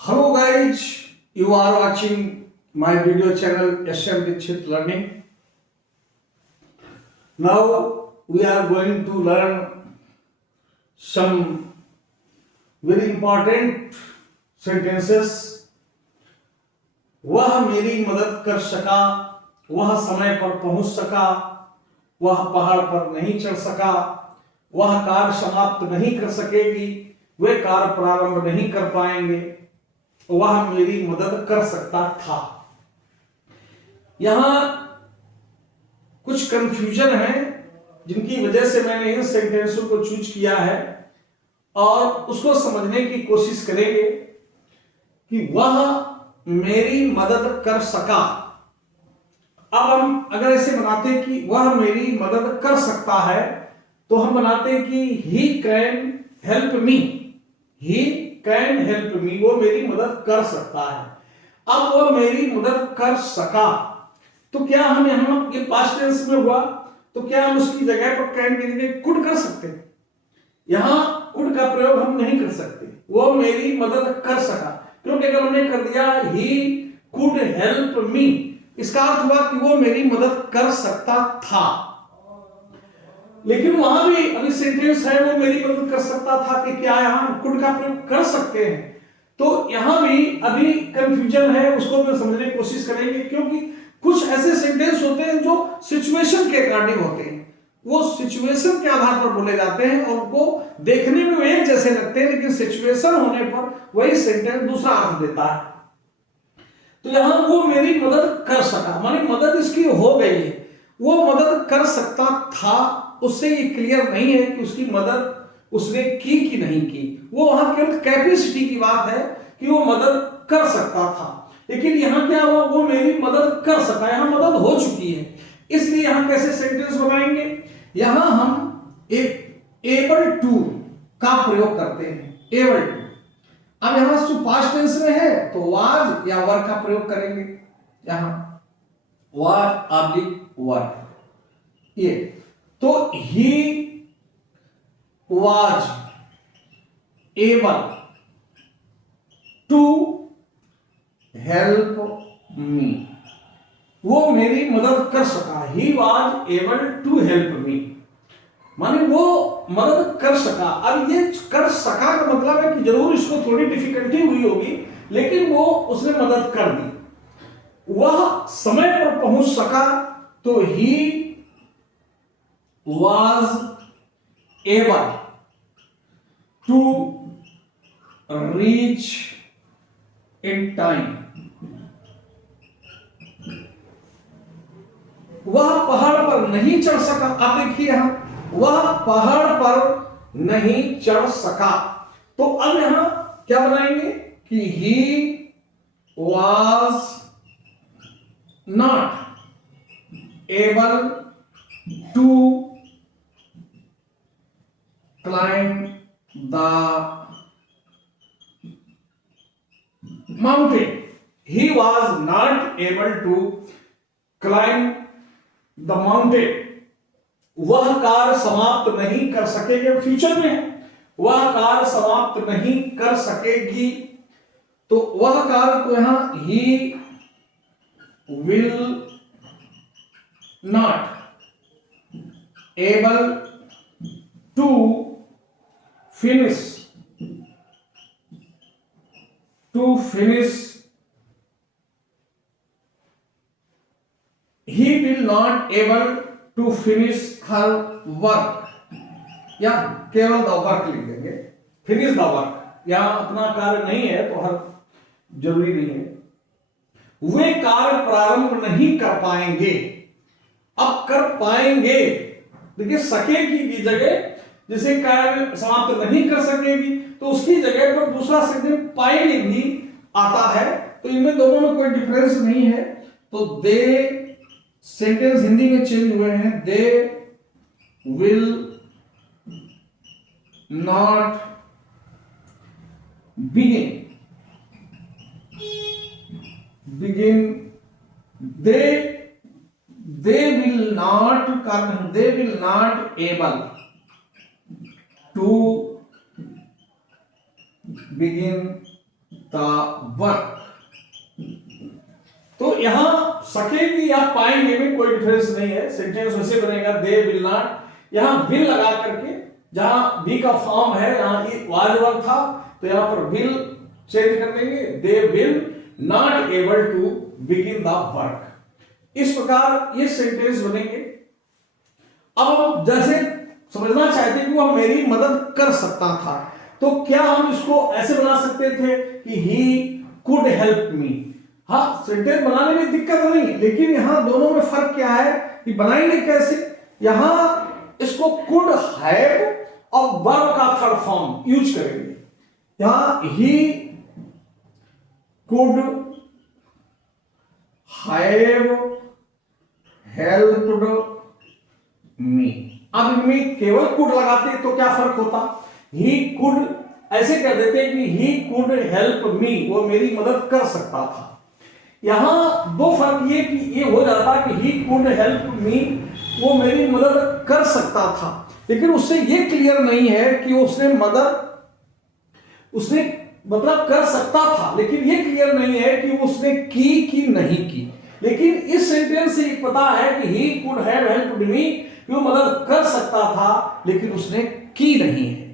Hello guys, you are watching my video channel SM Dikshit Learning. Now we are going to learn some very important sentences. वह मेरी मदद कर सका, वह समय पर पहुंच सका, वह पहाड़ पर नहीं चढ़ सका, वह कार्य समाप्त नहीं कर सकेगी, वे कार्य प्रारंभ नहीं कर पाएंगे, वह मेरी मदद कर सकता था। यहां कुछ कंफ्यूजन है जिनकी वजह से मैंने इन सेंटेंसों को चूज किया है और उसको समझने की कोशिश करेंगे कि वह मेरी मदद कर सका। अब हम अगर ऐसे बनाते कि वह मेरी मदद कर सकता है तो हम बनाते कि he can help me, he can help me, वो मेरी मदद कर सकता है। अब वो मेरी मदद कर सका तो क्या हम यहां ये पास्ट टेंस में हुआ तो क्या हम उसकी जगह पर कैन की जगह कुड कर सकते हैं? यहां कुड का प्रयोग हम नहीं कर सकते। वो मेरी मदद कर सका क्योंकि अगर हमने कर दिया ही कुड हेल्प मी, इसका अर्थ हुआ कि वो मेरी मदद कर सकता था। लेकिन वहां भी अभी सेंटेंस है वो मेरी मदद कर सकता था कि क्या यहां कुड का प्रयोग कर सकते हैं? तो यहां भी अभी कंफ्यूजन है, उसको भी समझने की कोशिश करेंगे क्योंकि कुछ ऐसे सेंटेंस होते हैं जो सिचुएशन के अकॉर्डिंग होते हैं, वो सिचुएशन के आधार पर बोले जाते हैं और वो देखने में एक जैसे लगते हैं लेकिन सिचुएशन होने पर वही सेंटेंस दूसरा अर्थ देता है। तो यहां वो मेरी मदद कर सका माने मदद इसकी हो गई है, वो मदद कर सकता था, उससे ये क्लियर नहीं है कि उसकी मदद उसने की कि नहीं की। वो वहां केवल कैपेसिटी की बात है कि वो मदद कर सकता था, लेकिन यहां क्या हुआ, वो मेरी मदद कर सका, यहां मदद हो चुकी है। इसलिए यहां कैसे सेंटेंस बनाएंगे, यहां हम एक एबल टू का प्रयोग करते हैं, एबल टू। अब यहां जो पास्ट टेंस में है तो वाज या वर का प्रयोग करेंगे, यहां वाज ऑब्लिक वर, ये तो he was able to help me, वो मेरी मदद कर सका। He was able to help me माने वो मदद कर सका। अब ये कर सका का मतलब है कि जरूर इसको थोड़ी डिफिकल्टी हुई होगी लेकिन वो उसने मदद कर दी। वह समय पर पहुंच सका तो ही was able to reach in time, वह पहाड़ पर नहीं चढ़ सका। आप देखिए यहां वह पहाड़ पर नहीं चढ़ सका, तो अब यहां क्या बनाएंगे कि he was not able to climb the mountain. He was not able to climb the mountain. वह कार्य समाप्त नहीं कर सकेगी, फ्यूचर में है, वह कार्य समाप्त नहीं कर सकेगी, तो वह कार्य तो यहां he will not able to finish he will not able to finish her work, या केवल द वर्क लिख देंगे, फिनिश द वर्क, यहां अपना कार्य नहीं है तो हर जरूरी नहीं है। वे कार्य प्रारंभ नहीं कर पाएंगे, अब कर पाएंगे, देखिए सकेगी की जगह जैसे कार्य समाप्त नहीं कर सकेगी तो उसकी जगह पर दूसरा सेंटेंस पाएंगे भी आता है, तो इनमें दोनों में कोई डिफरेंस नहीं है। तो दे सेंटेंस हिंदी में चेंज हुए हैं, दे will not begin they will not able to begin the work. तो यहां सकेगी या पाएंगे में कोई डिफरेंस नहीं है, सेंटेंस वैसे बनेगा दे विल नॉट, यहां विल लगा करके, जहां बी का फॉर्म है यहां वाज वर्ब था तो यहां पर विल चेंज कर देंगे, they will not able to begin the work. इस प्रकार ये सेंटेंस बनेंगे। अब हम जैसे समझना चाहते हैं कि वो मेरी मदद कर सकता था, तो क्या हम इसको ऐसे बना सकते थे कि ही कुड हेल्प मी। हाँ, सेंटेंस बनाने में दिक्कत नहीं, लेकिन यहां दोनों में फर्क क्या है कि बनाएंगे कैसे। यहां इसको कुड हैव और वर्ब का थर्ड फॉर्म यूज करेंगे। यहां he could have helped me. अब इनमें केवल कुड लगाते तो क्या फर्क होता, ही कुड ऐसे कर देते कि ही कुड हेल्प मी, वो मेरी मदद कर सकता था। यहां दो फर्क ये कि ये हो जाता कि ही कुड हेल्प मी, वो मेरी मदद कर सकता था, लेकिन उससे ये क्लियर नहीं है कि उसने मदद उसने मतलब कर सकता था, लेकिन ये क्लियर नहीं है कि उसने की कि नहीं की। लेकिन इस सेंटेंस से पता है कि he could have helped me, वो मदद कर सकता था लेकिन उसने की नहीं है।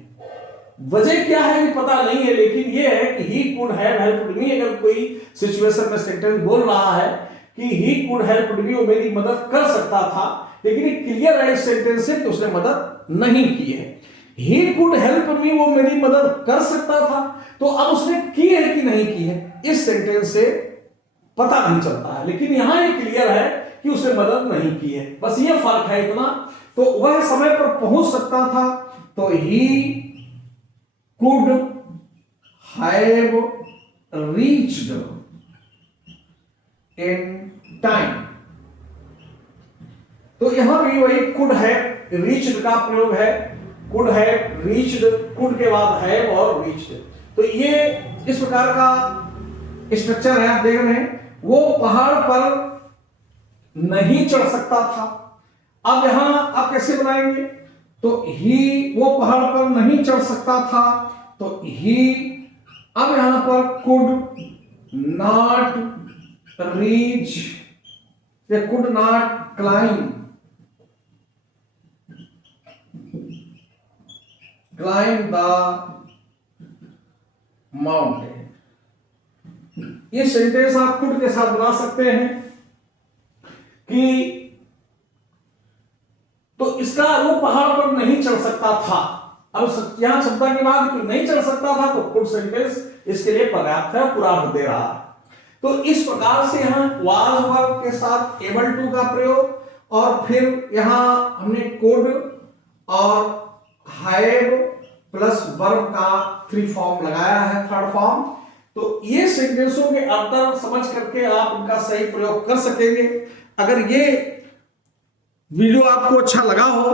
वजह क्या है ये पता नहीं है, लेकिन ये है कि he could have helped me. अगर कोई सिचुएशन में सेंटेंस बोल रहा है कि ही कुड हेल्प्ड मी, वो मेरी मदद कर सकता था, लेकिन ये क्लियर है इस सेंटेंस से कि उसने मदद नहीं की है। ही कुड हेल्प मी, वो मेरी मदद कर सकता था, तो अब उसने की है कि नहीं की है इस सेंटेंस से पता नहीं चलता है, लेकिन यहां ये क्लियर है कि उसने मदद नहीं की है। बस ये फर्क है इतना। तो वह समय पर पहुंच सकता था, तो he could have reached in time. तो यहां भी वही कुड हैव रीच्ड का प्रयोग है, कुड हैव रीच्ड, कुड के बाद हैव और रीच्ड। तो ये इस प्रकार का स्ट्रक्चर है, आप देख रहे हैं। वो पहाड़ पर नहीं चढ़ सकता था। अब यहां आप कैसे बनाएंगे, तो ही वो पहाड़ पर नहीं चढ़ सकता था, तो ही अब यहां पर कुड नॉट रीच या could not climb the mountain. ये सेंटेंस आप कुड के साथ बना सकते हैं कि तो इसका वो पहाड़ पर नहीं चढ़ सकता था। अब यहां शब्द की बात कि नहीं चढ़ सकता था, तो कुड सेंटेंस इसके लिए पर्याप्त है, पूरा दे रहा है। तो इस प्रकार से यहां वाज वर्ब के साथ एबल टू का प्रयोग, और फिर यहां हमने कुड और हैव प्लस वर्ब का 3 फॉर्म लगाया है, थर्ड फॉर्म। तो ये सेंटेंसों के अर्थ समझ करके आप उनका सही प्रयोग कर सकेंगे। अगर ये वीडियो आपको अच्छा लगा हो,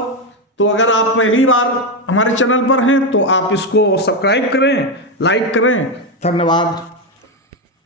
तो अगर आप पहली बार हमारे चैनल पर हैं तो आप इसको सब्सक्राइब करें, लाइक करें। धन्यवाद।